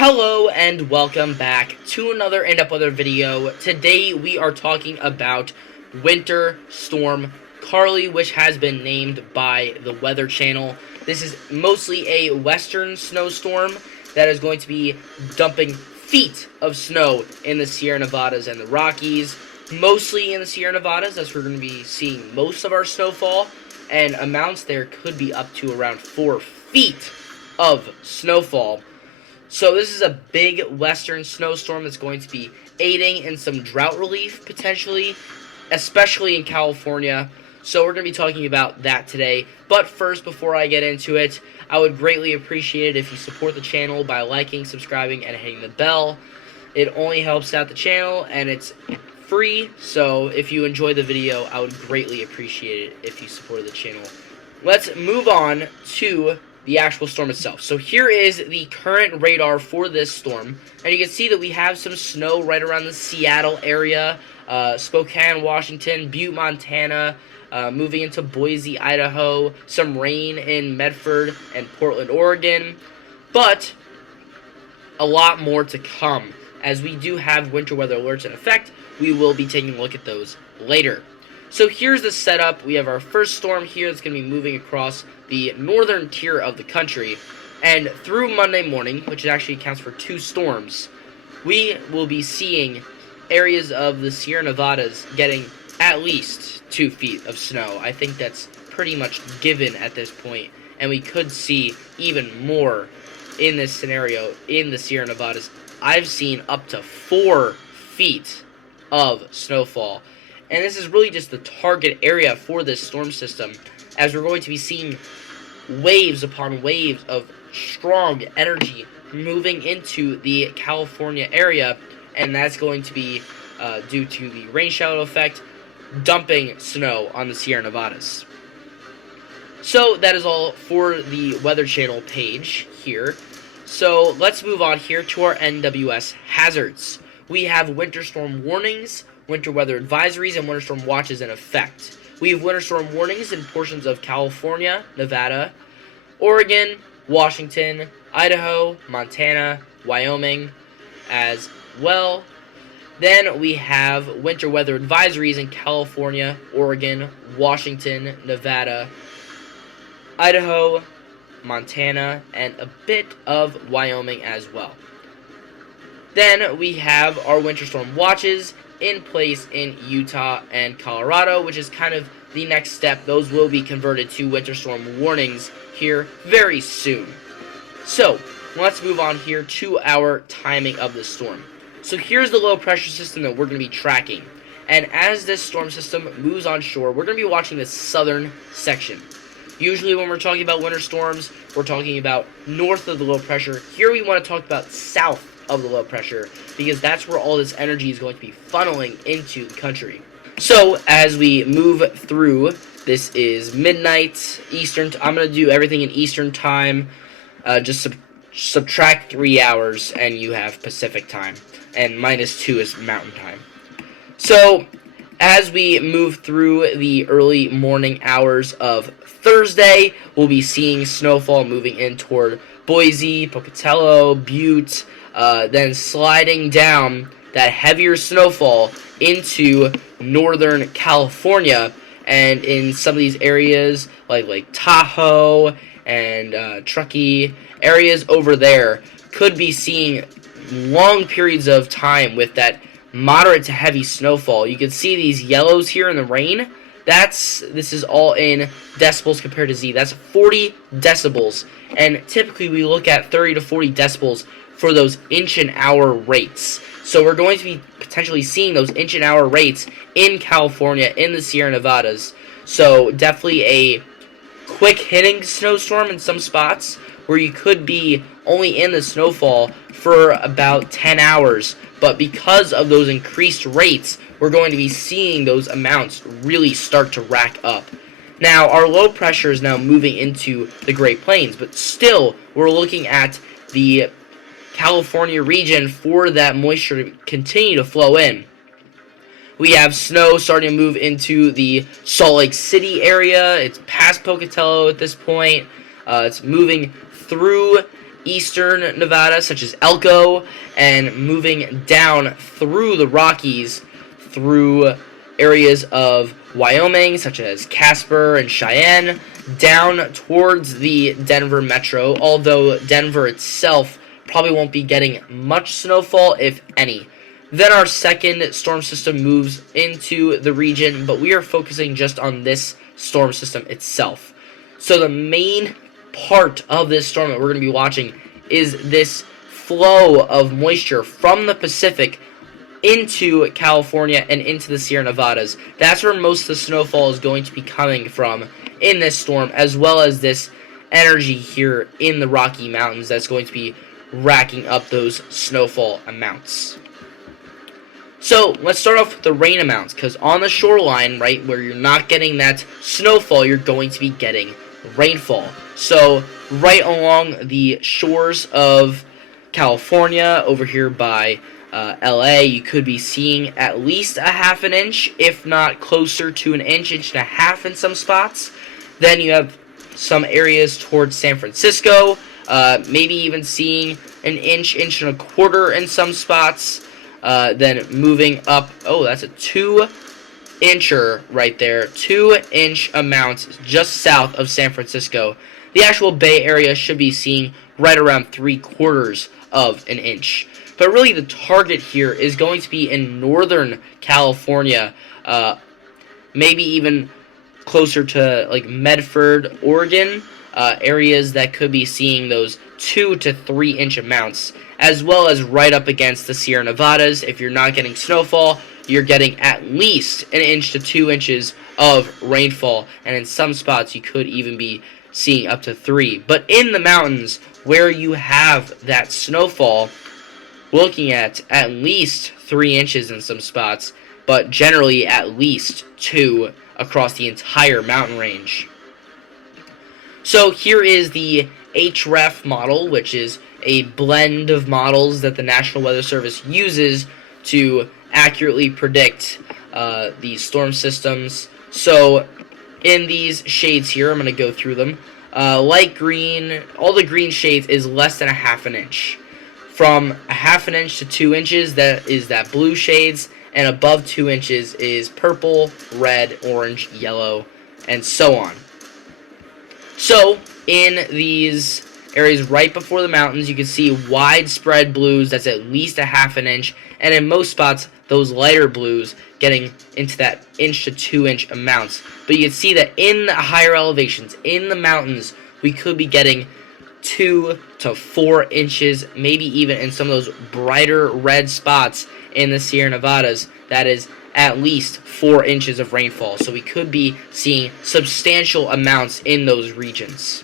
Hello and welcome back to another in-depth weather video. Today we are talking about Winter Storm Carli, which has been named by the Weather Channel. This is mostly a western snowstorm that is going to be dumping feet of snow in the Sierra Nevadas and the Rockies. Mostly in the Sierra Nevadas, that's where we're going to be seeing most of our snowfall, and amounts there could be up to around 4 feet of snowfall. So this is a big western snowstorm that's going to be aiding in some drought relief, potentially, especially in California. So we're going to be talking about that today. But first, before I get into it, I would greatly appreciate it if you support the channel by liking, subscribing, and hitting the bell. It only helps out the channel, and it's free. So if you enjoy the video, I would greatly appreciate it if you supported the channel. Let's move on to the actual storm itself. So here is the current radar for this storm, and you can see that we have some snow right around the Seattle area, Spokane, Washington, Butte, Montana, moving into Boise, Idaho, some rain in Medford and Portland, Oregon, but a lot more to come. As we do have winter weather alerts in effect, we will be taking a look at those later. So here's the setup. We have our first storm here that's going to be moving across the northern tier of the country, and through Monday morning, which actually accounts for 2 storms, we will be seeing areas of the Sierra Nevadas getting at least 2 feet of snow. I think that's pretty much given at this point, and we could see even more in this scenario in the Sierra Nevadas. I've seen up to 4 feet of snowfall. And this is really just the target area for this storm system, as we're going to be seeing waves upon waves of strong energy moving into the California area, and that's going to be due to the rain shadow effect, dumping snow on the Sierra Nevadas. So that is all for the Weather Channel page here. So let's move on here to our NWS hazards. We have winter storm warnings, winter weather advisories, and winter storm watches in effect. We have winter storm warnings in portions of California, Nevada, Oregon, Washington, Idaho, Montana, Wyoming as well. Then we have winter weather advisories in California, Oregon, Washington, Nevada, Idaho, Montana, and a bit of Wyoming as well. Then we have our winter storm watches in place in Utah and Colorado, which is kind of the next step. Those will be converted to winter storm warnings here very soon. So let's move on here to our timing of the storm. So here's the low pressure system that we're going to be tracking, and as this storm system moves onshore, we're going to be watching the southern section. Usually when we're talking about winter storms, we're talking about north of the low pressure. Here we want to talk about south of the low pressure, because that's where all this energy is going to be funneling into the country. So as we move through, this is midnight Eastern. I'm going to do everything in Eastern time. Just subtract 3 hours and you have Pacific time, and -2 is Mountain time. So as we move through the early morning hours of Thursday, we'll be seeing snowfall moving in toward Boise, Pocatello, Butte, then sliding down that heavier snowfall into northern California, and in some of these areas like Lake Tahoe and Truckee, areas over there could be seeing long periods of time with that moderate to heavy snowfall. You can see these yellows here in the rain. This is all in decibels compared to Z. That's 40 decibels, and typically we look at 30 to 40 decibels for those inch-an-hour rates. So we're going to be potentially seeing those inch-an-hour rates in California, in the Sierra Nevadas. So definitely a quick-hitting snowstorm in some spots, where you could be only in the snowfall for about 10 hours. But because of those increased rates, we're going to be seeing those amounts really start to rack up. Now, our low pressure is now moving into the Great Plains, but still, we're looking at the California region for that moisture to continue to flow in. We have snow starting to move into the Salt Lake City area. It's past Pocatello at this point. It's moving through eastern Nevada, such as Elko, and moving down through the Rockies, through areas of Wyoming, such as Casper and Cheyenne, down towards the Denver metro, although Denver itself probably won't be getting much snowfall, if any. Then our second storm system moves into the region, but we are focusing just on this storm system itself. So the main part of this storm that we're going to be watching is this flow of moisture from the Pacific into California and into the Sierra Nevadas. That's where most of the snowfall is going to be coming from in this storm, as well as this energy here in the Rocky Mountains that's going to be racking up those snowfall amounts. So let's start off with the rain amounts, because on the shoreline, right, where you're not getting that snowfall, you're going to be getting rainfall. So right along the shores of California, over here by LA, you could be seeing at least a half an inch, if not closer to an inch, inch and a half in some spots. Then you have some areas towards San Francisco, maybe even seeing an inch, inch and a quarter in some spots. Then moving up, oh, that's a 2-incher right there, 2-inch amount just south of San Francisco. The actual Bay Area should be seeing right around 3/4 of an inch. But really the target here is going to be in northern California, maybe even closer to like Medford, Oregon, areas that could be seeing those 2 to 3 inch amounts, as well as right up against the Sierra Nevadas. If you're not getting snowfall, you're getting at least an inch to 2 inches of rainfall, and in some spots you could even be seeing up to 3. But in the mountains where you have that snowfall, looking at least 3 inches in some spots, but generally at least 2 across the entire mountain range. So here is the HREF model, which is a blend of models that the National Weather Service uses to accurately predict these storm systems. So in these shades here, I'm going to go through them. Light green, all the green shades is less than a half an inch. From a half an inch to 2 inches, that is that blue shades, and above 2 inches is purple, red, orange, yellow, and so on. So in these areas right before the mountains, you can see widespread blues that's at least a half an inch, and in most spots those lighter blues getting into that inch to 2 inch amounts. But you can see that in the higher elevations, in the mountains, we could be getting 2 to 4 inches, maybe even in some of those brighter red spots in the Sierra Nevadas, that is at least 4 inches of rainfall. So we could be seeing substantial amounts in those regions.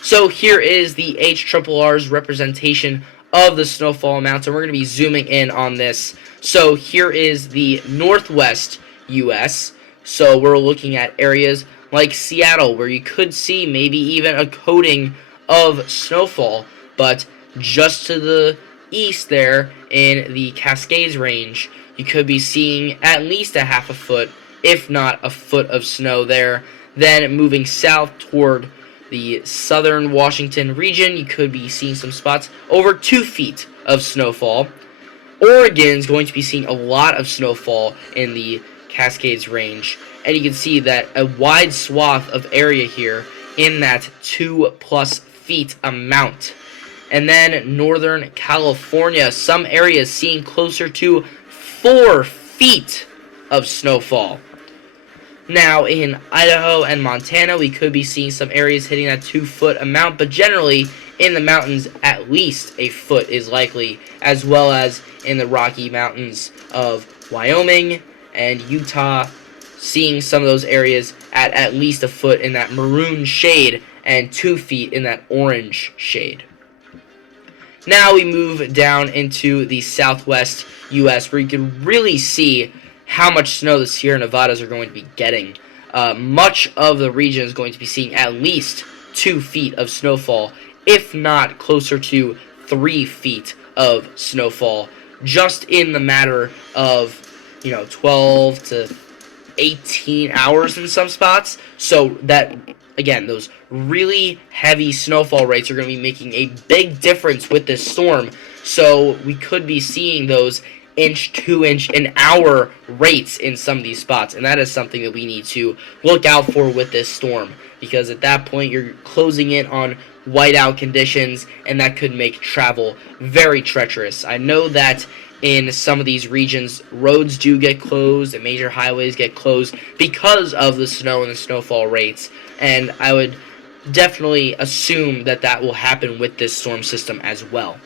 So here is the HRRR's representation of the snowfall amounts, and we're going to be zooming in on this. So here is the northwest U.S. So we're looking at areas like Seattle, where you could see maybe even a coating of snowfall, but just to the east there in the Cascades range, you could be seeing at least a half a foot, if not a foot of snow there. Then moving south toward the southern Washington region, you could be seeing some spots over 2 feet of snowfall. Oregon's going to be seeing a lot of snowfall in the Cascades range, and you can see that a wide swath of area here in that 2+ feet amount. And then northern California, some areas seeing closer to 4 feet of snowfall. Now in Idaho and Montana, we could be seeing some areas hitting that 2-foot amount, but generally in the mountains at least a foot is likely, as well as in the Rocky Mountains of Wyoming and Utah, seeing some of those areas at least a foot in that maroon shade and 2 feet in that orange shade. Now we move down into the southwest U.S., where you can really see how much snow the Sierra Nevadas are going to be getting. Much of the region is going to be seeing at least 2 feet of snowfall, if not closer to 3 feet of snowfall, just in the matter of 12 to 18 hours in some spots. So that again, those really heavy snowfall rates are going to be making a big difference with this storm. So we could be seeing those inch, 2 inch an hour rates in some of these spots, and that is something that we need to look out for with this storm, because at that point you're closing in on whiteout conditions, and that could make travel very treacherous. I know that in some of these regions, roads do get closed and major highways get closed because of the snow and the snowfall rates, and I would definitely assume that that will happen with this storm system as well.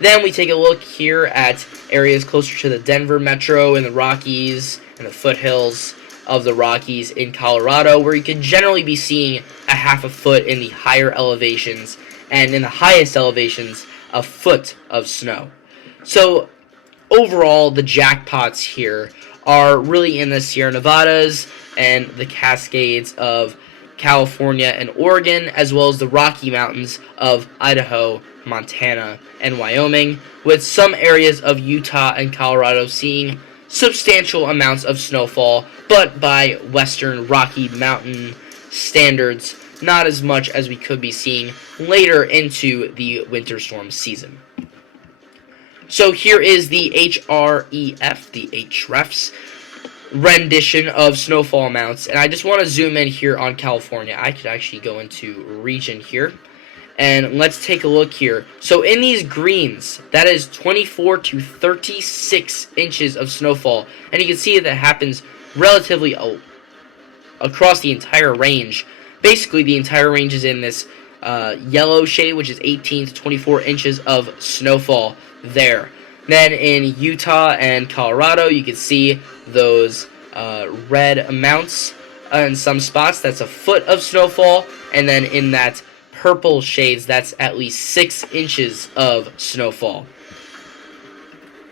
Then we take a look here at areas closer to the Denver metro and the Rockies and the foothills of the Rockies in Colorado, where you can generally be seeing a half a foot in the higher elevations, and in the highest elevations, a foot of snow. So overall, the jackpots here are really in the Sierra Nevadas and the Cascades of California and Oregon, as well as the Rocky Mountains of Idaho, Montana, and Wyoming, with some areas of Utah and Colorado seeing substantial amounts of snowfall, but by Western Rocky Mountain standards, not as much as we could be seeing later into the winter storm season. So here is the HREF, the HREF's rendition of snowfall amounts, and I just want to zoom in here on California. I could actually go into region here, and let's take a look here. So in these greens, that is 24 to 36 inches of snowfall, and you can see that happens relatively across the entire range. Basically, the entire range is in this yellow shade, which is 18 to 24 inches of snowfall there. Then in Utah and Colorado, you can see those red amounts in some spots. That's a foot of snowfall. And then in that purple shades, that's at least 6 inches of snowfall.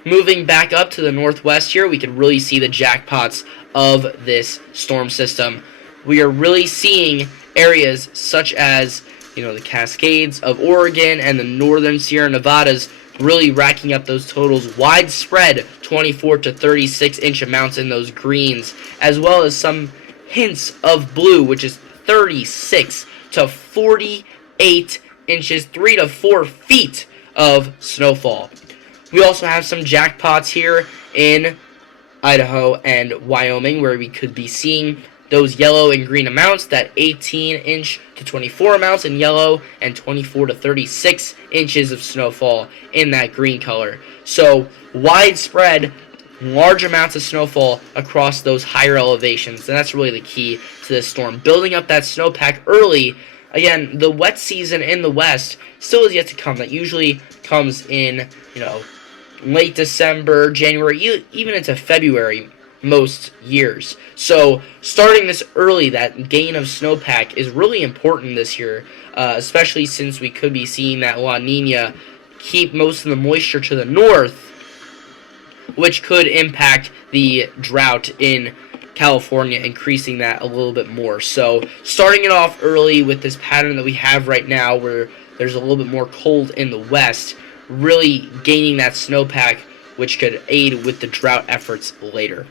Moving back up to the northwest here, we can really see the jackpots of this storm system. We are really seeing areas such as, the Cascades of Oregon and the northern Sierra Nevadas really racking up those totals, widespread 24 to 36 inch amounts in those greens, as well as some hints of blue, which is 36 to 48 inches, 3 to 4 feet of snowfall. We also have some jackpots here in Idaho and Wyoming, where we could be seeing those yellow and green amounts, that 18 inch to 24 amounts in yellow and 24 to 36 inches of snowfall in that green color. So widespread, large amounts of snowfall across those higher elevations, and that's really the key to this storm. Building up that snowpack early. Again, the wet season in the west still is yet to come. That usually comes in, late December, January, even into February most years. So starting this early, that gain of snowpack is really important this year, especially since we could be seeing that La Nina keep most of the moisture to the north, which could impact the drought in California, increasing that a little bit more. So starting it off early with this pattern that we have right now, where there's a little bit more cold in the west, really gaining that snowpack, which could aid with the drought efforts later.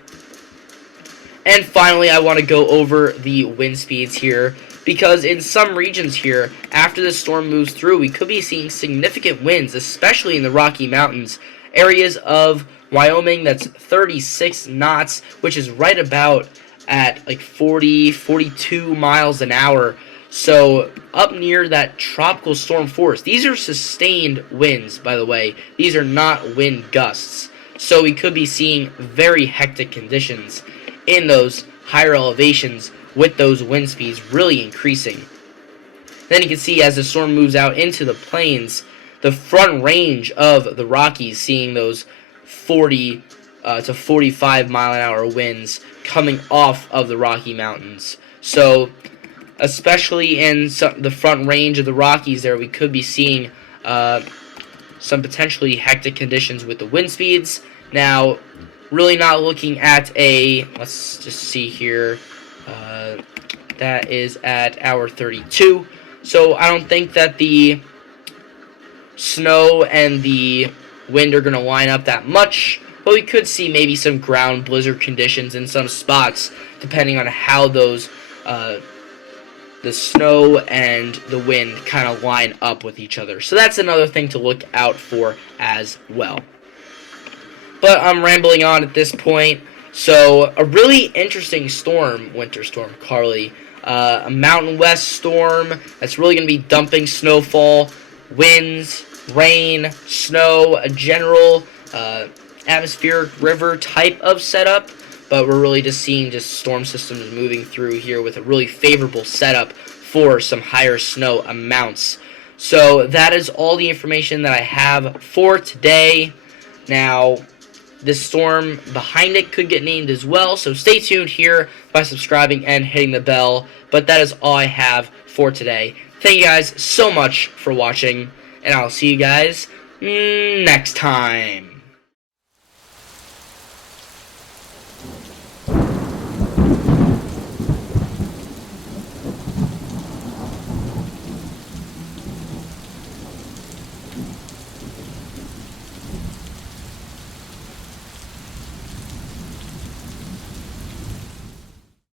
And finally, I want to go over the wind speeds here, because in some regions here, after the storm moves through, we could be seeing significant winds, especially in the Rocky Mountains. Areas of Wyoming, that's 36 knots, which is right about at like 40, 42 miles an hour. So up near that tropical storm force. These are sustained winds, by the way. These are not wind gusts. So we could be seeing very hectic conditions in those higher elevations with those wind speeds really increasing. Then you can see as the storm moves out into the plains, the front range of the Rockies seeing those 40 to 45 mile an hour winds coming off of the Rocky Mountains. So especially in the front range of the Rockies there, we could be seeing some potentially hectic conditions with the wind speeds. Now, really not looking at let's just see here, that is at hour 32. So I don't think that the snow and the wind are going to line up that much, but we could see maybe some ground blizzard conditions in some spots, depending on how those the snow and the wind kind of line up with each other. So that's another thing to look out for as well. But I'm rambling on at this point. So a really interesting storm, Winter Storm Carli. A mountain west storm that's really going to be dumping snowfall, winds, rain, snow, a general atmospheric river type of setup. But we're really just seeing just storm systems moving through here with a really favorable setup for some higher snow amounts. So that is all the information that I have for today. Now, this storm behind it could get named as well, so stay tuned here by subscribing and hitting the bell. But that is all I have for today. Thank you guys so much for watching, and I'll see you guys next time.